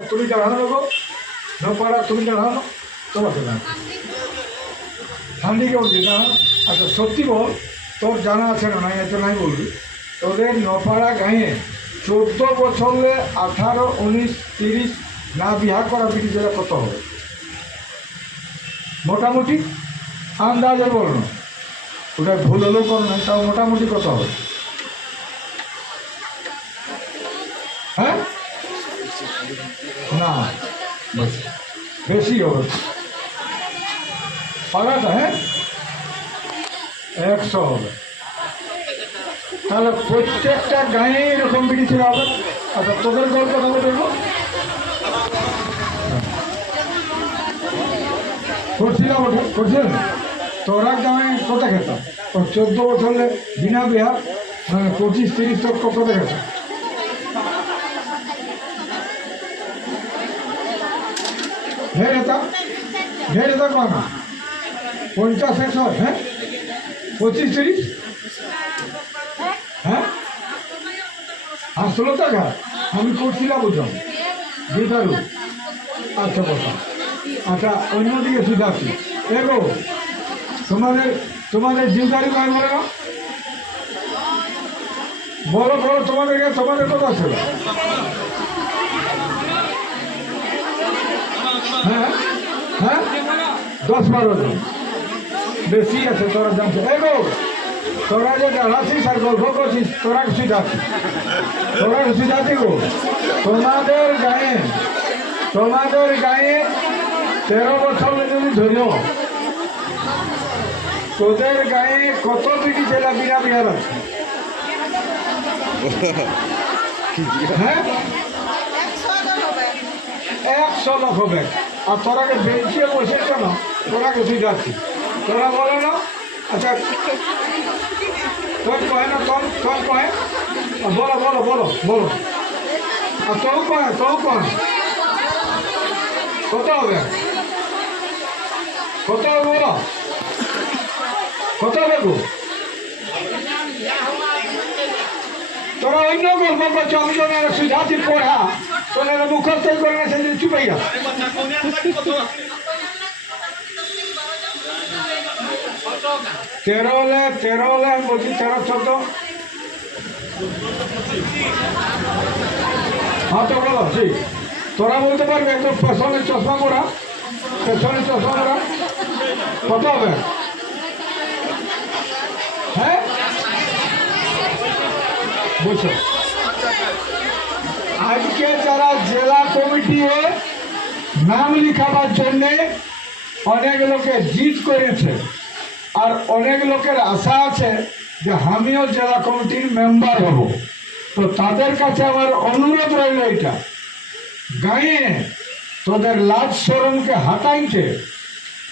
তুমি চড়ানো দেবো না পাড়া তুমি চড়ানো তোমাকে না ঠান্ডি কেমন যেটা। আচ্ছা সত্যি বল, তোর জানা আছে না নাই এত নাই বলবি। তোদের নপাড়া গাঁয়ে 14 বছরে 18, 19, 30 না বিহা করা বিটি জেলা কত হবে মোটামুটি? আন্দাজে বল না, ওটা ভুল হলেও করো না, তাও মোটামুটি কত হবে? হ্যাঁ না বেশি হবে পাড়াটা। হ্যাঁ 100 হবে। তাহলে প্রত্যেকটা গাঁয়ে এরকম বিটি ছেলে হবে। আচ্ছা তোদের গল্প তাহলে দেখবো করছিলাম, ওটা করছিলেন তোরা গাঁয়ে কত খেতাম? 14 বছরে বিনা বিহা মানে 25, 30 তক কত খেতাম? ঢের যেতাম, ঢের যেতাম না 50, 100। হ্যাঁ 25, 30। হ্যাঁ 16 টাকা আমি করছিলাম বুঝলাম দুধারু। আচ্ছা কথা, আচ্ছা অন্যদিকে সুধাচ্ছি এগো তোমাদের তোমাদের জিউদারি গান বলে না বলো বলো তোমাদের কথা ছিল। হ্যাঁ হ্যাঁ 10-12 জন বেশি আছে তোরা জানছো। এগো তোরা যে ডালাছিস আর গল্প করছিস তোরা কিছু যাচ্ছিস, তোরা কিছু যাচ্ছি গো। তোমাদের গায়ে 13 বছর যদি ধরিও তোদের গায়ে কত বিটি ছেলে বিনা বিহার আছে? হ্যাঁ 100 লাখ হবে। আর তোরাকে বেঞ্চিয়ে বসেছ না, তোরা কিছু যাচ্ছিস, তোরা বলে না। আচ্ছা তোর কয় না, তোর কয় বলো বলো বলো বলো। আর তোও কয় কত হবে? কত হবে বলো, কত হবে গো? তোরা অন্য গল্প করছো, আমি তো সুঝাচ্ছি পড়া তোরা মুখস্থ করে না সেদিন চুপাই গেল। 13 হলে আমি বলছি 13, 14। হ্যাঁ তো বলো ঠিক, তোরা বলতে পারবি একদম পেছনের চশমা পরা কত হবে? হ্যাঁ বুঝছো আজকে যারা জেলা কমিটি নাম লিখাবার জন্যে অনেক লোকে জিত করেছে, আর অনেক লোকের আশা আছে যে আমিও জেলা কমিটির মেম্বার হব। তো তাদের কাছে আমার অনুরোধ রইল, এটা গাঁয়ে তোদের লাজ শরমকে হাতাইছে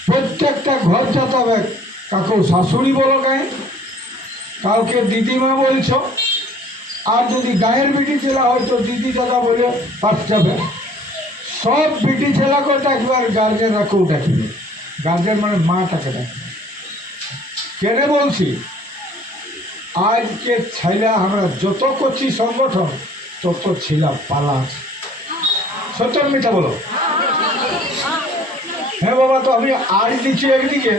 প্রত্যেকটা ঘর যেতে হবে। কাকু শাশুড়ি বলো গায়ে, কাউকে দিদিমা বলছ, আর যদি গায়ের বিটি ছেলা হয় তো দিদি দাদা বলে পাশ যাবে। সব বিটি ছেলাকে ডাকবে আর গার্জেনরাকেও ডাকবে। গার্জেন মানে মাটাকে ডাকবে। কেন বলছি, আজকে ছেলে আমরা যত করছি সংগঠন তত ছেলা পালা। সত্য মিথ্যা বলো? হ্যাঁ বাবা, তো আমি আড়ি দিচ্ছি একদিকে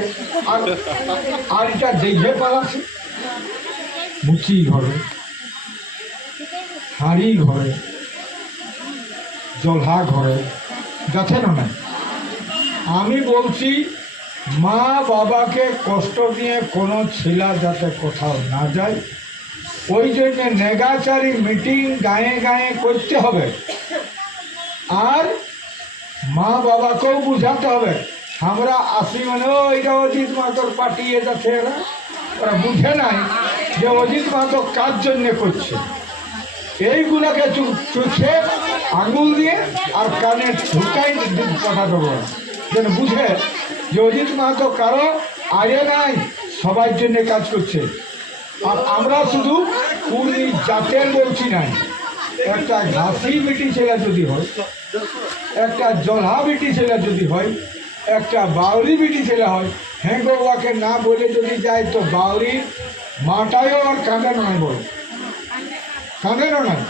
আর আড়িটা দেখে পালাচ্ছি। মুচি ঘরে, হাড়ি ঘরে, জলহা ঘরে যাচ্ছে না নাই। আমি বলছি মা বাবাকে কষ্ট দিয়ে কোনো ছেলা যাতে কোথাও না যায়, ওই জন্যে নেগাচারি মিটিং গায়ে গায়ে করতে হবে। আর মা বাবাকেও বুঝাতে হবে। আমরা আসি মানে ওইটা অজিত মাহাতোর পার্টি যাচ্ছে, ওরা বুঝে নাই যে অজিত মাহাতো কার জন্যে করছে। এইগুলাকে চুষে আঙুল দিয়ে আর কানে ঢুকাই কথা দেবো, যেন বুঝে যে অজিত মাহাতো কারো আগে নাই, সবার জন্য কাজ করছে। আর আমরা শুধু কুড়ি জাতের বলছি নাই, একটা ঘাসি বিটি ছেলে যদি হয়, একটা জলহা বিটি ছেলে যদি হয়, একটা বাউরি বিটি ছেলে হয়, হ্যাঁ বাবাকে না বলে যদি যায় তো বাউরির মাটায়ও আর কাঁদে নয়, বলো কাঁদে নয়।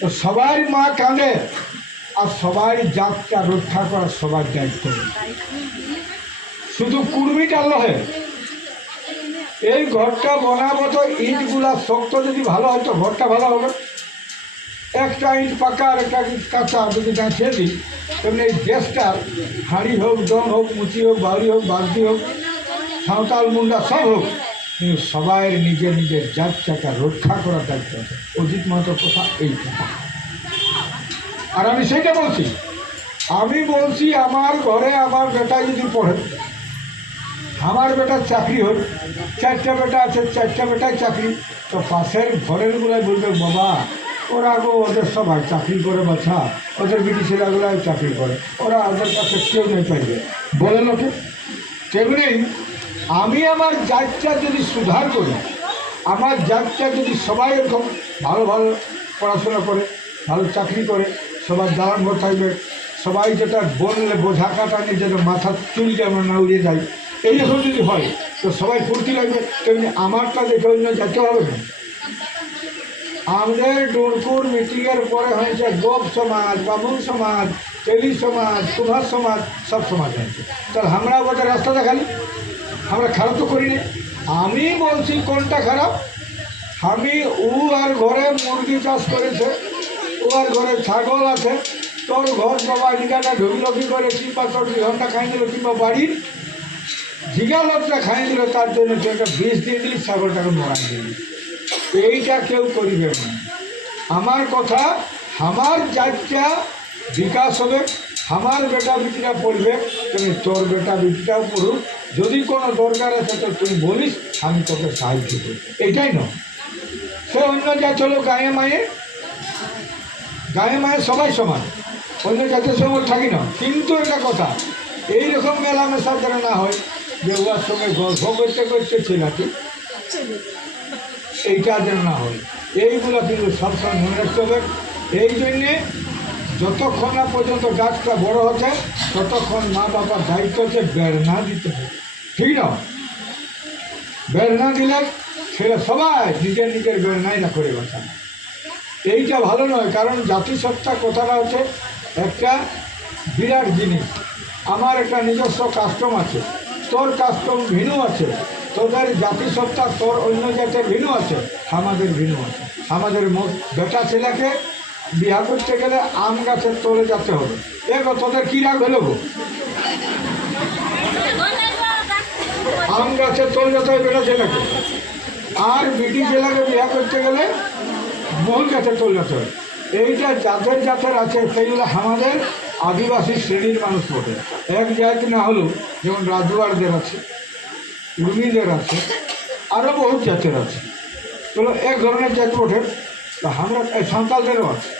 তো সবাই মা কাঁদে, আর সবাই জাতটা রক্ষা করার সবার দায়িত্ব। শুধু কুর্মি টানল হয় এই ঘরটা বানাবো, তো ইটগুলা শক্ত যদি ভালো হয় তো ঘরটা ভালো হবে। একটা ইট পাকা আর একটা ইট কাঁচা যদি গাঁছিয়ে দিই, তেমনি এই দেশটা হাঁড়ি হোক, দম হোক, মুচি হোক, বাউরি হোক, বালতি হোক, সাঁওতাল মুন্ডা সব হোক, কিন্তু সবাই নিজের নিজের জাতটাকে রক্ষা করার দায়িত্ব আছে। অজিত মাহাতোর কথা এইটা। আর আমি সেইটা বলছি, আমি বলছি আমার ঘরে আমার বেটা যদি পড়ে, আমার বেটার চাকরি হোক, 4টা বেটা আছে, 4টা বেটায় চাকরি, তো পাশের ঘরের গুলাই বলবে বাবা ওরা গো ওদের সবাই চাকরি করে বাছা, ওদের বিটি ছেলেগুলাই চাকরি করে, ওরা ওদের কাছে কেউ নেই পাইবে বলে লোকে। তেমনি আমি আমার জাতটা যদি সুধার করি, আমার জাতটা যদি সবাই এরকম ভালো ভালো পড়াশোনা করে, ভালো চাকরি করে, সবার দালান ঘর থাকবে, সবাই যেটা বললে বোঝা কাটা নিয়ে যেন মাথার চুল যেমন না উড়িয়ে যায়, এইরকম যদি হয় তো সবাই ফুর্তি লাগবে। তেমনি আমারটা দেখে অন্য যেতে হবে না। আমাদের ডোরকুর মিটিংয়ের পরে হয়েছে গোপ সমাজ, বামুন সমাজ, তেলি সমাজ, কুমার সমাজ, সব সমাজ হয়েছে। তাহলে আমরা ওদের রাস্তা দেখালি, আমরা খারাপ তো করি না। আমি বলছি কোনটা খারাপ? আমি আর ঘরে মুরগি চাষ করেছে, আর ঘরে ছাগল আছে, তোর ঘর বাবা জিগাটা ঢুকলো কি করে, কিংবা তোর ঘরটা খাই দিল, কিংবা বাড়ির জিগালটা খাই দিল, তার জন্য তুই একটা বিষ দিয়ে দিলি, ছাগলটাকে মরাই দিলি। এইটা কেউ করিবে না। আমার কথা, আমার জাতটা বিকাশ হবে, আমার বেটা বিটিরা পড়বে, তুমি তোর বেটা বিটিটাও পড়ুক, যদি কোনো দরকার আছে তো তুই বলিস, আমি তোকে সাহায্য করি। এইটাই নয় সে অন্য জাত হলো গায়ে মায়ে, গায়ে মায়ে সবাই সমান, অন্য জাতের সঙ্গে থাকি না। কিন্তু একটা কথা, এইরকম মেলামেশা যেন না হয় যে ওর সঙ্গে গল্প করতে করতে ছেলেটি, এইটা যেন না হয়। এইগুলো কিন্তু সবসময় মনে রাখতে হবে। এই জন্যে যতক্ষণ না পর্যন্ত গাছটা বড় হচ্ছে ততক্ষণ মা বাবার দায়িত্ব হচ্ছে বেড়না দিতে হবে, ঠিক না? বেড়না দিলে ছেলে সবাই নিজের নিজের বেড়নাই না করে বাঁচানো। এইটা ভালো নয়, কারণ জাতিসত্তা কথাটা হচ্ছে একটা বিরাট জিনিস। আমার একটা নিজস্ব কাস্টম আছে, তোর কাস্টম ভিন্ন আছে, তোদের জাতিসত্তা তোর অন্য জাতের ভিন্ন আছে, আমাদের ভিন্ন আছে। আমাদের বেটা ছেলেকে বিয়া করতে গেলে আম গাছের তলে যেতে হবে। এগো তোদের কী রাগ হলো গো? আম গাছের তলে যেতে হবে বেটা ছেলেকে। আর বিটি ছেলেকে বিয়া করতে গেলে মূল গাছের তলে যেতে হবে। এইটা যাদের জাতের আছে সেইগুলো আমাদের আদিবাসী শ্রেণীর মানুষ বটে। এক জাতি না হলেও যেমন রাজওয়াড়দের আছে, উর্মিদের আছে, আরও বহুত জাতের আছে, চলো এক ধরনের জাত বটে। তা আমরা সাঁওতালদেরও আছে।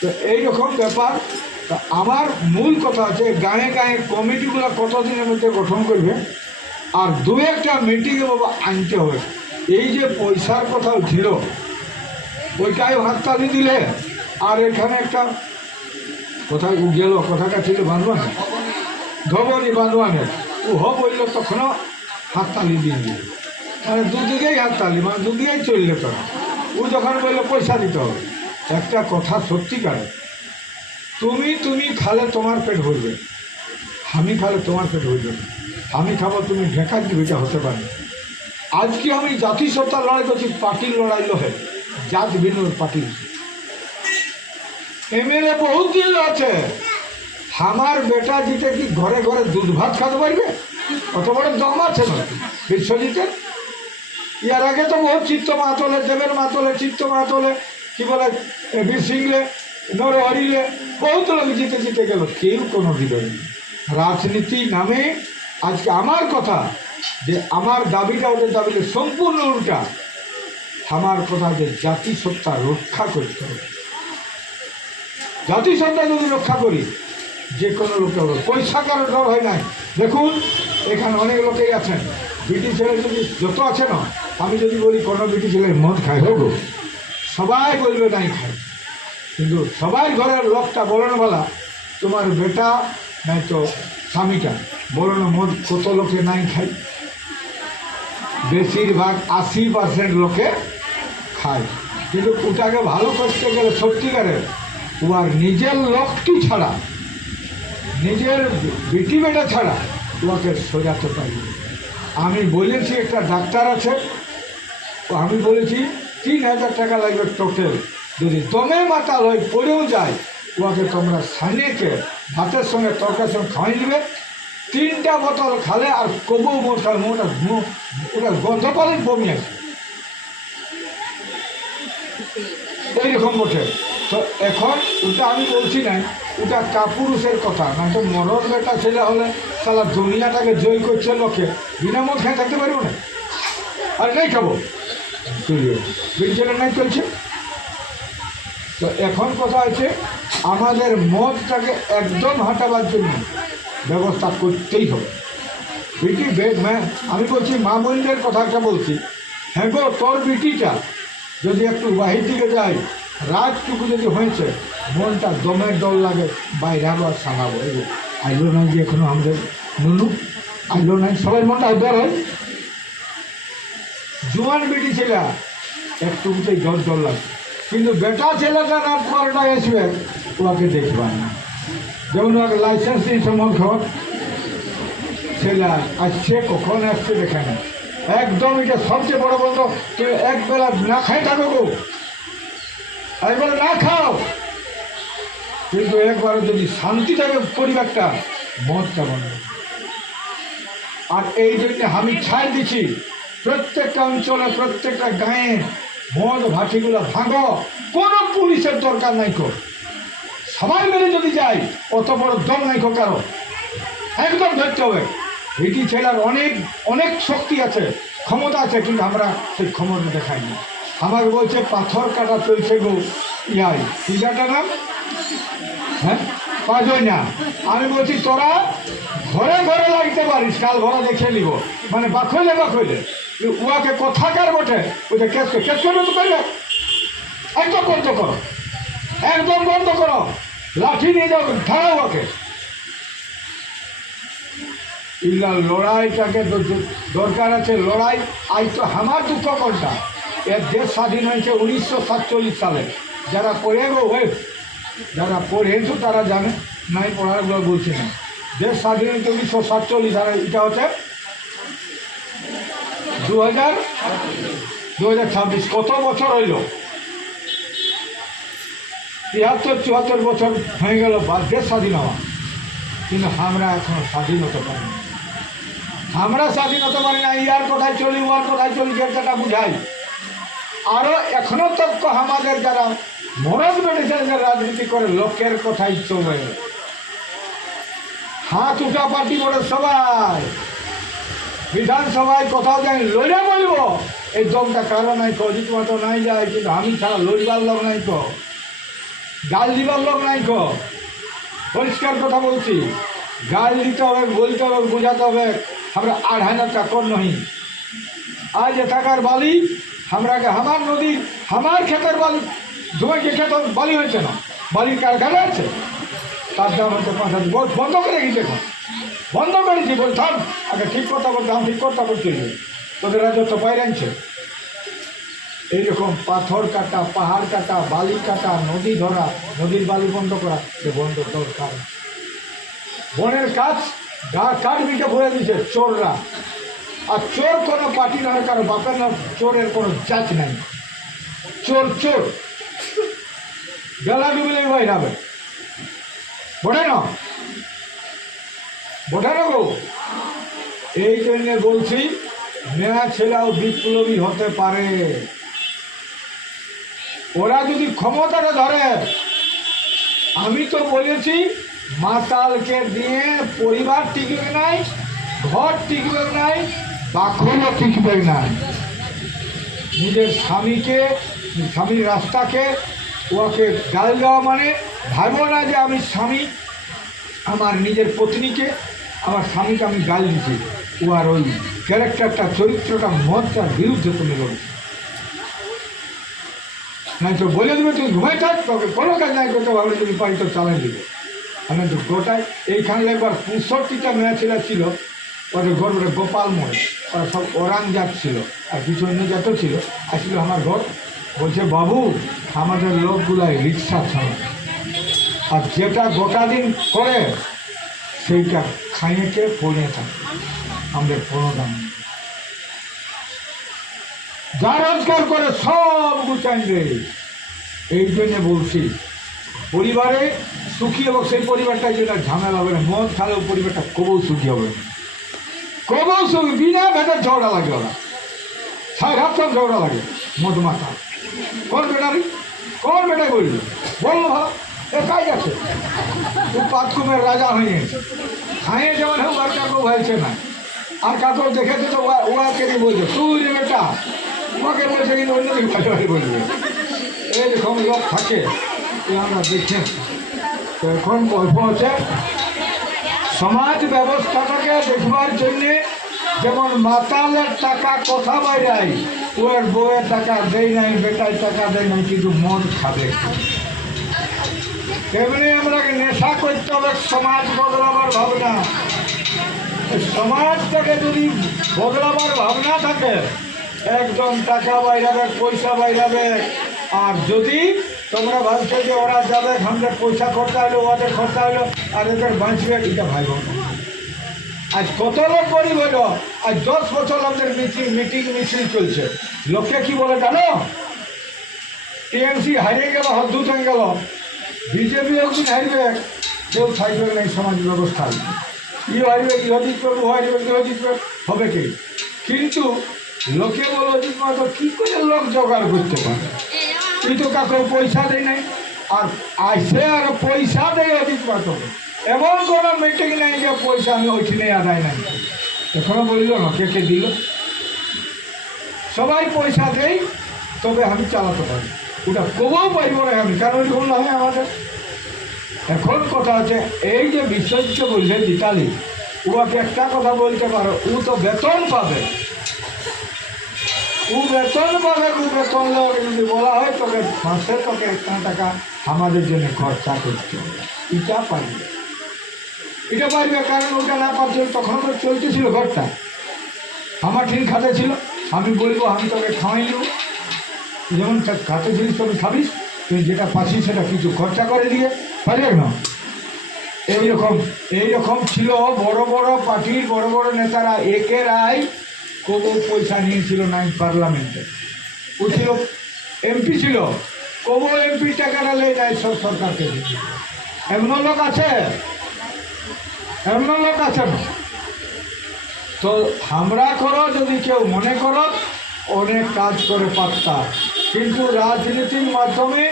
তো এইরকম ব্যাপার। তা আমার মূল কথা আছে গায়ে গায়ে কমিটিগুলো কতদিনের মধ্যে গঠন করবে, আর দু একটা মিটিংয়ে বাবা আনতে হবে। এই যে পয়সার কথা ছিল ওইটাই হাততালি দিলে, আর এখানে একটা কোথায় গেল কথাটা ছিল বান্ধবানের, ধবনী বান্ধবানের, ও বলল তখনও হাততালি দিয়ে দিল, মানে দুদিকেই হাততালি, মানে দুদিকেই চললে তোরা। ও যখন বললো পয়সা দিতে হবে, একটা কথা সত্যিকারে, তুমি খালে তোমার পেট ভরবে, আমি খালে তোমার পেট ভরবে না। আমি খাবো, তুমি ঢেকা দিবে, এটা হতে পারে। আজকে আমি জাতিসত্তার লড়াই করছি, পার্টির লড়াই লহে, জাত ভিন্ন পার্টি। এমএলএ বহুত দিন আছে, আমার বেটা জিতে কি ঘরে ঘরে দুধ ভাত খাতে পারবে? কত বড় দম আছে না বিশ্বজিতের। ইয়ার আগে তো বহুত চিত্ত মাতলে, দেবের মাতলে, চিত্ত মাতলে, কি বলে বীর সিংলে, নরহরিলে, বহুত লোক জিতে জিতে গেল, কেউ কোনো বিরোধী। রাজনীতি নামে আজকে আমার কথা যে আমার দাবিটা ওদের দাবিটা সম্পূর্ণ উল্টা। আমার কথা যে জাতিসত্তা রক্ষা করতে হবে। জাতিসত্তা যদি রক্ষা করি, যে কোনো লোকটা হবে, পয়সা কারো ডর হয় নাই। দেখুন এখানে অনেক লোকেই আছেন, বিটি ছেলে যদি যত আছে না, আমি যদি বলি কোনো বিটি ছেলে মদ খায় হোক, সবাই বলবে নাই খায়, কিন্তু সবাই ঘরের লোকটা বলানো বলা তোমার বেটা নাই তো স্বামীটা বলানো মদ কত লোকে নাই খায়? বেশিরভাগ 80% লোকে খায়। কিন্তু ওটাকে ভালো করতে গেলে সত্যিকারের উহার নিজের লক্ষ্মী ছাড়া, নিজের বেটি বেটা ছাড়া উহাকে সোজাতে পারি। আমি বলেছি একটা ডাক্তার আছে, আমি বলেছি 3,000 টাকা লাগবে টোটাল। যদি দমে মাতাল হয়ে পড়েও যায়, উহাকে তোমরা সানিয়েকে ভাতের সঙ্গে তরকারির সঙ্গে খাওয়াই নেবে। 3টা বোতল খালে আর কবু মশাল ওটা গন্ধ পালেন বমি আছে, এইরকম বটে। তো এখন ওটা আমি বলছি না, ওটা কাপুরুষের কথা, না তো মরণ বেটা ছেলে হলে সালা দুনিয়াটাকে জয় করছে লোকে, বিনা মদ খেয়ে থাকতে পারবো না, আর নেই খাবো বিল নাই চলছে। তো এখন কথা হচ্ছে আমাদের মদটাকে একদম হাঁটাবার জন্য ব্যবস্থা করতেই হবে। বিটি আমি বলছি মা বোনদের কথা একটা বলছি, হ্যাঁ গো তোর বিটিটা যদি একটু বাহির দিকে যায়, রাতটুকু যদি হয়েছে, মনটা দমের দল লাগে, বাইরে আবার সানাবো। আইলো না যে এখনো আমাদের নুনু আইলো নাই, সবাই মনটা উদ্ধার হয়। জোয়ান বিটি ছেলে একটু উঠেই জল লাগে, কিন্তু বেটা ছেলেটা রাত 12টায় আসবে, ওকে দেখবা না। যেমন ওকে লাইসেন্স দিয়েছে মন খবর, ছেলে আসছে কখন আসছে দেখে না, একদম এটা সবচেয়ে বড় বন্ধ। তুমি একবেলা না খাই থাকো গো, একবেলা না খাও, কিন্তু একবার যদি শান্তি থাকে পরিবারটা, মদটা বন্ধ। আর এই জন্য আমি ছাড় দিচ্ছি প্রত্যেকটা অঞ্চলে, প্রত্যেকটা গাঁয়ে মদ ভাটিগুলো ভাঙো, কোনো পুলিশের দরকার নাই কো, সবাই মিলে যদি যাই, অত বড় দল নাই কো কারো, একদম ধরতে হবে। ভিটি ছেলের অনেক অনেক শক্তি আছে, ক্ষমতা আছে, কিন্তু আমরা সেই ক্ষমতা দেখাইনি। আমাকে বলছে পাথর কাটা চলছে গো, ইয়াই কি কাটা নাম, হ্যাঁ পাঁচই না। আমি বলছি তোরা ঘরে ঘরে লাগতে পারিস, কাল ঘরে দেখে নিব, মানে বাখইলে উহাকে কথাকার বটে, ওটা কেস করবে তো করবে, একদম বন্ধ করো, একদম বন্ধ করো, লাঠি নিয়ে যাও, ধারা উহাকে। ইলা লড়াইটাকে দরকার আছে, লড়াই। আজ তো আমার দুঃখ কোনটা, এর দেশ স্বাধীন হয়েছে 1947 সালে। যারা পড়ে গো যারা পড়েছো তারা জানে, নাই পড়ারগুলো বলছি না। দেশ স্বাধীন হয়েছে 1947 সালে, এটা হচ্ছে 2026, কত বছর হইল? 73-74 বছর হয়ে গেল দেশ স্বাধীন হওয়া, কিন্তু আমরা এখনো স্বাধীন হতে পারি না। আমরা স্বাধীন হতে পারি না, ইয়ার কথায় চলি, ওয়ার কথায় চলি, যেটা বুঝাই। আরও এখনো তক আমাদের যারা মরদ বেড়েছে, রাজনীতি করে, লোকের কথাই চলে, হাত উঠা পার্টি করে সবাই বিধানসভায় কোথাও যাই লড়ে বলবো, এই দমটা কারো নাই কো, অজিত মাতো নাই যায়, কিন্তু আমি ছাড়া লড়িবার লোক নাই কো, গাল দিবার লোক নাই কো। পরিষ্কার কথা বলছি, গাল দিতে হবে, বলতে হবে, বোঝাতে হবে। আমরা 8,000 টাকা নহি, আজ এটাকার বালি আমরাকে, আমার নদী, আমার ক্ষেতের বালি, জমিকে ক্ষেত বালি হয়েছে না, বালির কারখানা আছে, তার দাম হচ্ছে 5,000। বন্ধ করে গেছি, এখন বন্ধ করেছি, বলতাম আগে ঠিক কথা বলতাম, ঠিক কথা বলছি, তোদের রাজত্ব বাইরে আনছে। এইরকম পাথর কাটা, পাহাড় কাটা, বালি কাটা, নদী ধরা, নদীর বালি বন্ধ করা, সে বন্ধ দরকার। বনের কাজ কাঠ বিকে ভরে দিচ্ছে চোররা, আর চোর কোনো পার্টি নয়, কারো বাপের না, চোরের কোনো জাত নাই, চোর চোর, বেলা ডুবলেই ভাই যাবে, বটে না বটে না গো। এই জন্য বলছি মেয়া ছেলেও বিপ্লবী হতে পারে, ওরা যদি ক্ষমতাটা ধরে। আমি তো বলেছি মাতালকে দিয়ে পরিবার টিকবে নাই, ঘর টিকবে নাই, বাখরও টিকবে নাই। নিজের স্বামীকে, স্বামীর রাস্তাকে ওকে গাল দেওয়া মানে ভাবো না যে আমি স্বামী, আমার নিজের পত্নীকে, আমার স্বামীকে আমি গাল দিচ্ছি, ও আর ওই ক্যারেক্টারটা, চরিত্রটা, মতটার বিরুদ্ধে তুমি লড়ছি। নাই তো বলে দেবে তুই ঘুমাই থাক, তোকে কোনো কাজ নাই করতে পারলে তুমি পারি তো চালাই দেবে। আমি তো গোটায় এইখানে একবার 65টা মেয়ে ছেলে ছিল, ওদের ঘর ওটা গোপাল মোড়ে, ওরা সব ওরাং জাত ছিল আর কিছু অন্য জাতও ছিল। আসলে আমার ঘর, বলছে বাবু আমাদের লোকগুলাই রিক্সা ছাড়া, আর যেটা গোটা দিন করে সেইটা খাইয়েকে পড়ে থাকে, আমাদের কোনো দাম নেই। যা রোজগার করে সব গুছাইবে। এই জন্য বলছি পরিবারে সুখী এবং সেই পরিবারটার জন্য ঝামেলা হবে না। মদ খালেও পরিবারটা কবও সুখী হবে না, কবও সুখী। বিনা ভেতর ঝগড়া লাগে, ওরা 6-7 সব ঝগড়া লাগে। মদ মাথা কোন বেটারি, কোন বেটাই বললি বললো ভালো এ কাজ আছে, তুই পাতকুমের রাজা হয়ে খাইয়ে যেমন হোক আর কাকেও ভাইছে না। আর কাকেও দেখেছে তো ওয়াকে নিয়ে বলছে তুই রে বেটা, তোমাকে বলছে কিন্তু অন্যদিকে ভালো ভালো বলবে। এরকম লোক থাকে আমরা দেখি। তো এখন গল্প হচ্ছে সমাজ ব্যবস্থাটাকে দেখবার জন্যে, যেমন মাতালের টাকা কথা বাইরাই, ওর বউয়ের টাকা দেয় নাই, বেটার টাকা দেয় নাই, কিন্তু মন খাবে। তেমনি আমরা নেশা করতে হবে সমাজ বদলাবার ভাবনা। সমাজটাকে যদি বদলাবার ভাবনা থাকে, একদম টাকা বাইরাবে, পয়সা বাইরাবে। আর যদি তোমরা ভাবছো যে ওরা যাবে, আমাদের পয়সা খরচা হলো, ওদের খরচা হলো, আর এদের বাঁচবে, এটা ভাইব না। আজ কত লোক গরিব হলো, আজ 10 বছর আমাদের মিটিং মিছিল চলছে। লোকে কি বলে জানো, টিএমসি হারিয়ে গেল, হদ্দুত হয়ে গেল, বিজেপি একদিন হারবে, কেউ থাকবে না এই সমাজ ব্যবস্থায়। ই হারবে, কি অজিত বাবু হারবে, কি অজিত বাবু হবে কি। কিন্তু লোকে বলে অজিত বাবু কী করে লোক জোগাড় করতে পারে, কিন্তু কাকে পয়সা দেয় নাই। আর আসে আর পয়সা দেয় অজিত বাবু। এমন কোনো মিটিং নেই যে পয়সা আমি ওইখানে আদায় নাই। এখনো বলল না কে কে দিল, সবাই পয়সা দেয়, তবে আমি চালাতে পারি, ওটা কবও পাইব না আমি, কারণ ওইরকম নয় আমাদের। এখন কথা হচ্ছে এই যে বিশ্বজ্য বলছে দিতালি, ওকে একটা কথা বলতে পারো, ও তো বেতন পাবে, ও বেতন পাবে, ও বেতন যদি বলা হয় তোকে মাসে তোকে 1 টাকা আমাদের জন্য খরচা করতে হবে, এটা পারবে, এটা পারবে। কারণ ওটা না পারছে, তখন তো চলতেছিল ঘরটা, আমার ঠিক খাতে ছিল, আমি বলবো আমি তোকে খাওয়াই নেব, যেমন খাতে ছিলিস তোকে খাবিস, তুই যেটা পাচ্ছিস সেটা কিছু খরচা করে দিয়ে পারবে না। এইরকম ছিল বড় বড় পার্টির বড় বড় নেতারা। একেরাই কোনো পয়সা নিয়েছিল না পার্লামেন্টে, ও ছিল এমপি ছিল, কোনো এমপি টাকাটা লেগে যায় সব সরকারকে দিচ্ছে। এমন লোক আছে, এমন লোক আছে না। তো আমরা করো যদি কেউ মনে করো অনেক কাজ করে পারতা, কিন্তু রাজনীতির মাধ্যমে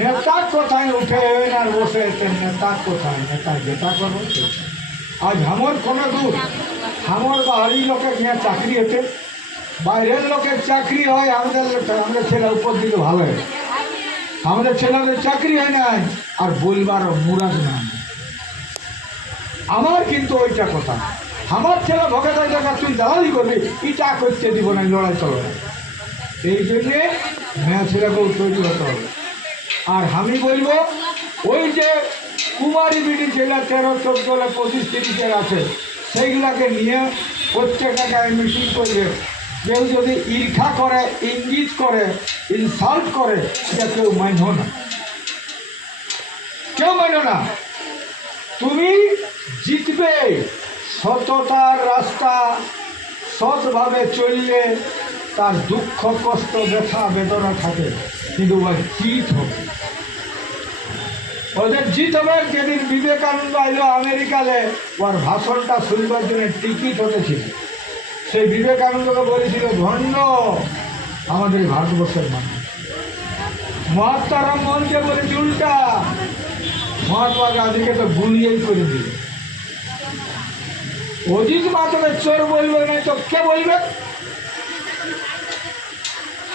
নেতা কোথায় উঠে আর বসে, নেতা কোথায়, নেতা যেটা করবো। আজ আমার কোনো দূর, আমার বাড়ি লোকের নিয়ে চাকরি হতে, বাইরের লোকের চাকরি হয়, আমাদের ছেলে উপর দিকে ভালো হয়, আমাদের ছেলেদের চাকরি হয় না, আর বলবার মুরাদ না। আমার কিন্তু ওইটা কথা, আমার ছেলে ভোগে দেখা তুই দালালি করবি, এটা করতে দিব না, লড়াই চলবে না। এই জন্যে মেয়ে ছেলেকেও তৈরি হতে হবে। আর আমি বলবো ওই যে কুমারী বিটি জেলা 13-14 25-30 আছে, সেইগুলাকে নিয়ে প্রত্যেক জায়গায় মিটিং করবে। কেউ যদি ঈর্ষা করে, ইঙ্গিত করে, ইনসাল্ট করে, এটা কেউ মানব না, কেউ মানব না। তুমি জিতবে, সততার রাস্তা, সৎভাবে চললে তার দুঃখ কষ্ট ব্যথা বেদনা থাকে, কিন্তু ওর জিত হবে, ওদের জিত হবে। যেদিন বিবেকানন্দ আইলো আমেরিকালে, ওর ভাষণটা শুনবার জন্য টিকিট হতেছিল, সেই বিবেকানন্দকে বলেছিল ভণ্ড আমাদের ভারতবর্ষের মানুষ। মহাত্মা রামমোহনকে বলেছে উল্টা, মহাত্মা গান্ধীকে তো গুলিয়েই করে দিল। অজিত মাতবে চোর বলবে না তো কে বলবে?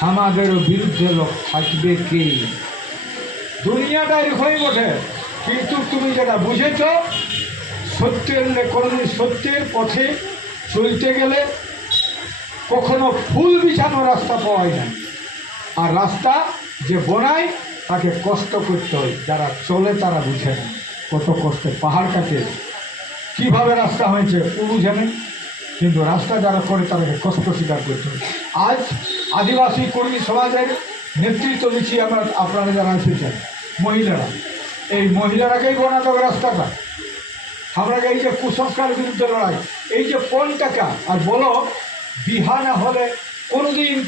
আমাদেরও বিরুদ্ধে লোক থাকবে কি? দুনিয়াটা এরকমই বটে, কিন্তু তুমি যেটা বুঝেছ, সত্যের পথে চলতে গেলে কখনো ফুল বিছানো রাস্তা পাওয়া যায় না। আর রাস্তা যে বনায় তাকে কষ্ট করতে হয়, যারা চলে তারা বুঝে না কত কষ্টে পাহাড় কাটে কীভাবে রাস্তা হয়েছে ও বুঝে নেই, কিন্তু রাস্তা যারা করে তাদেরকে কষ্ট স্বীকার করতে হয়। আজ আদিবাসী কর্মী সমাজের নেতৃত্ব দিচ্ছি আমরা, আপনারা যারা এসেছেন মহিলারা, এই মহিলারাকেই বানাতে হবে রাস্তাটা। আমরা এই যে কুসংস্কার বিরুদ্ধে লড়াই, এই যে 5 টাকা আর বলো বিহা না হলে কোনোদিন